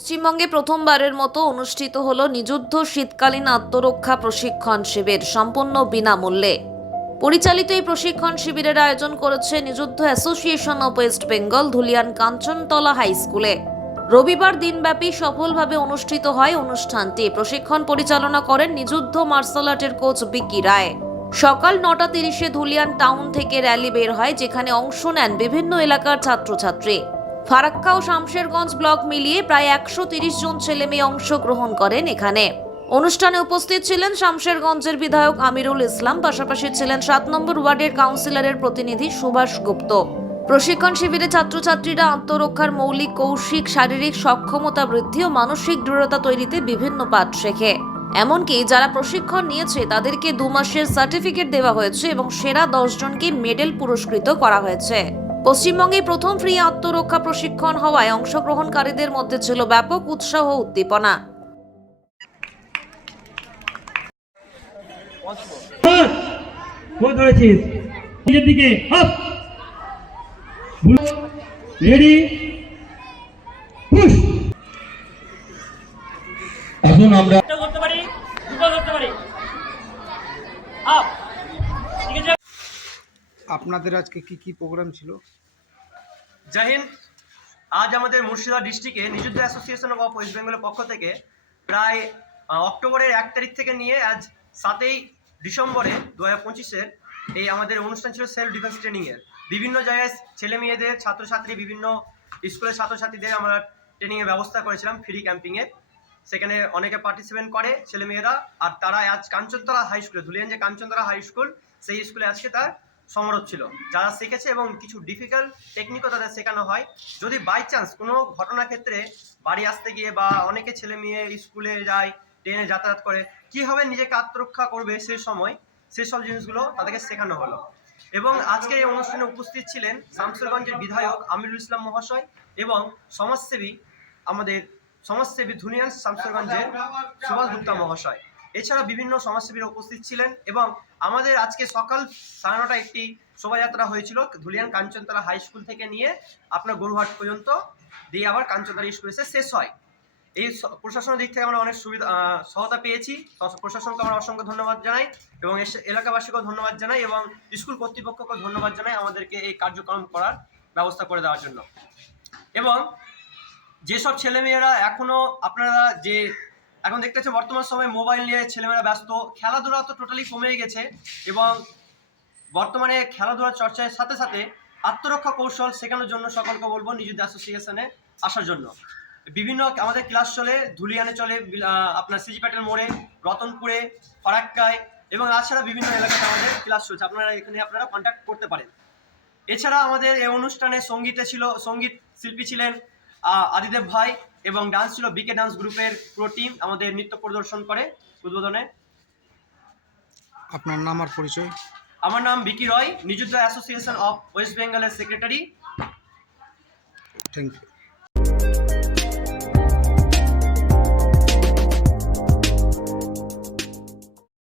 পশ্চিমবঙ্গে প্রথমবারের মতো অনুষ্ঠিত হলো নিযুদ্ধ শীতকালীন আত্মরক্ষা প্রশিক্ষণ শিবির সম্পূর্ণ বিনামূল্যে। পরিচালিত এই প্রশিক্ষণ শিবিরের আয়োজন করেছে নিযুদ্ধ association of West Bengal Dhulian Kanchantala high স্কুলে। রবিবার দিনব্যাপী সফলভাবে অনুষ্ঠিত হয় অনুষ্ঠানটি। প্রশিক্ষণ পরিচালনা করেন নিযুদ্ধ মার্শাল আর্টের কোচ বিকি রায়। সকাল 9:30 ধুলিয়ান টাউন থেকে র্যালি বের হয়, যেখানে অংশ নেন বিভিন্ন এলাকার ছাত্রছাত্রী। ফারাক্কা ও শামশেরগঞ্জ ব্লক মিলিয়ে প্রায় 130 জন ছেলে মেয়ে অংশগ্রহণ করেন এখানে। অনুষ্ঠানে উপস্থিত ছিলেন শামশেরগঞ্জের বিধায়ক আমিরুল ইসলাম, পাশাপাশি ছিলেন 7 নম্বর ওয়ার্ডের কাউন্সিলরের প্রতিনিধি সুভাষ গুপ্ত। প্রশিক্ষণ শিবিরে ছাত্রছাত্রীরা আত্মরক্ষার মৌলিক কৌশিক, শারীরিক সক্ষমতা বৃদ্ধি ও মানসিক দৃঢ়তা তৈরিতে বিভিন্ন পাঠ শেখে। এমনকি যারা প্রশিক্ষণ নিয়েছে তাদেরকে 2 মাসের সার্টিফিকেট দেওয়া হয়েছে এবং সেরা 10 জনকে মেডেল পুরস্কৃত করা হয়েছে। পশ্চিমবঙ্গে প্রথম ফ্রি আত্মরক্ষা প্রশিক্ষণ হওয়ায় অংশগ্রহণকারীদের মধ্যে ছিল ব্যাপক উৎসাহ ও উদ্দীপনা। এখন আমরা আপনাদের আজকে কি প্রোগ্রাম ছিল? জয় হিন্দ। আজ আমাদের মুর্শিদাবাদ ডিস্ট্রিক্টে নিযুদ্ধ অ্যাসোসিয়েশন অফ ওয়েস্ট বেঙ্গলের পক্ষ থেকে প্রায় অক্টোবরের 1 তারিখ থেকে নিয়ে আজ 7ই ডিসেম্বরে 2025-এর এই আমাদের অনুষ্ঠান ছিল সেলফ ডিফেন্স ট্রেনিংয়ের। বিভিন্ন জায়গায় ছেলে মেয়েদের, ছাত্রছাত্রী, বিভিন্ন স্কুলের ছাত্রছাত্রীদের আমরা ট্রেনিংয়ের ব্যবস্থা করেছিলাম ফ্রি ক্যাম্পিংয়ের। সেখানে অনেকে পার্টিসিপেট করে ছেলেমেয়েরা, আর তারা আজ কাঞ্চনতলা হাই স্কুলে, ধুলিয়ান যে কাঞ্চনতলা হাই স্কুল, সেই স্কুলে আজকে তার সমারোহ ছিল। যারা শিখেছে এবং কিছু ডিফিকাল্ট টেকনিকও তাদের শেখানো হয়। যদি বাই চান্স কোনো ঘটনা ক্ষেত্রে বাড়ি আসতে গিয়ে বা অনেকে ছেলে মেয়ে স্কুলে যায়, ট্রেনে যাতায়াত করে, কীভাবে নিজেকে আত্মরক্ষা করবে সেই সময়, সেসব জিনিসগুলো তাদেরকে শেখানো হলো। এবং আজকের এই অনুষ্ঠানে উপস্থিত ছিলেন শামশেরগঞ্জের বিধায়ক আমিরুল ইসলাম মহাশয় এবং সমাজসেবী ধুলিয়ান শামশেরগঞ্জের সুভাষ গুপ্তা মহাশয়। এছাড়া বিভিন্ন সমাজসেবীরা উপস্থিত ছিলেন এবং আমাদের আজকে সকাল 9:30 একটি শোভাযাত্রা হয়েছিল ধুলিয়ান কাঞ্চনতলা হাই স্কুল থেকে নিয়ে আপনার গরুহাট পর্যন্ত দিয়ে আবার কাঞ্চনতলা স্কুলে এসে শেষ হয়। এই প্রশাসনের দিক থেকে আমরা অনেক সহায়তা পেয়েছি। প্রশাসনকে আমরা অসংখ্য ধন্যবাদ জানাই এবং এলাকাবাসীকেও ধন্যবাদ জানাই এবং স্কুল কর্তৃপক্ষকে ধন্যবাদ জানাই আমাদেরকে এই কার্যক্রম করার ব্যবস্থা করে দেওয়ার জন্য। এবং যেসব ছেলেমেয়েরা আপনারা যে এখন দেখতে পাচ্ছেন বর্তমান সময়ে মোবাইল নিয়ে ছেলেমেয়েরা ব্যস্ত, খেলাধুলা তো টোটালি কমে গেছে এবং বর্তমানে খেলাধুলার চর্চার সাথে সাথে আত্মরক্ষা কৌশল শেখানোর জন্য সকলকে বলবো নিযুদ্ধ অ্যাসোসিয়েশনে আসার জন্য। বিভিন্ন আমাদের ক্লাস চলে, ধুলিয়ানে চলে, আপনার সিজি প্যাটেল মোড়ে, রতনপুরে, ফারাক্কায় এবং তাছাড়া বিভিন্ন এলাকাতে আমাদের ক্লাস চলছে। আপনারা কন্ট্যাক্ট করতে পারেন। এছাড়া আমাদের এই অনুষ্ঠানে সঙ্গীত শিল্পী ছিলেন আদিদেব ভাই এবং ডান্স ছিল বিকে ডান্স গ্রুপের পুরো টিম আমাদের নৃত্য পরিদর্শন করে উদ্বোধনে। আপনার নাম আর পরিচয়? আমার নাম Bicky Roy, Niyuddha association of west বেঙ্গলের সেক্রেটারি। Thank you.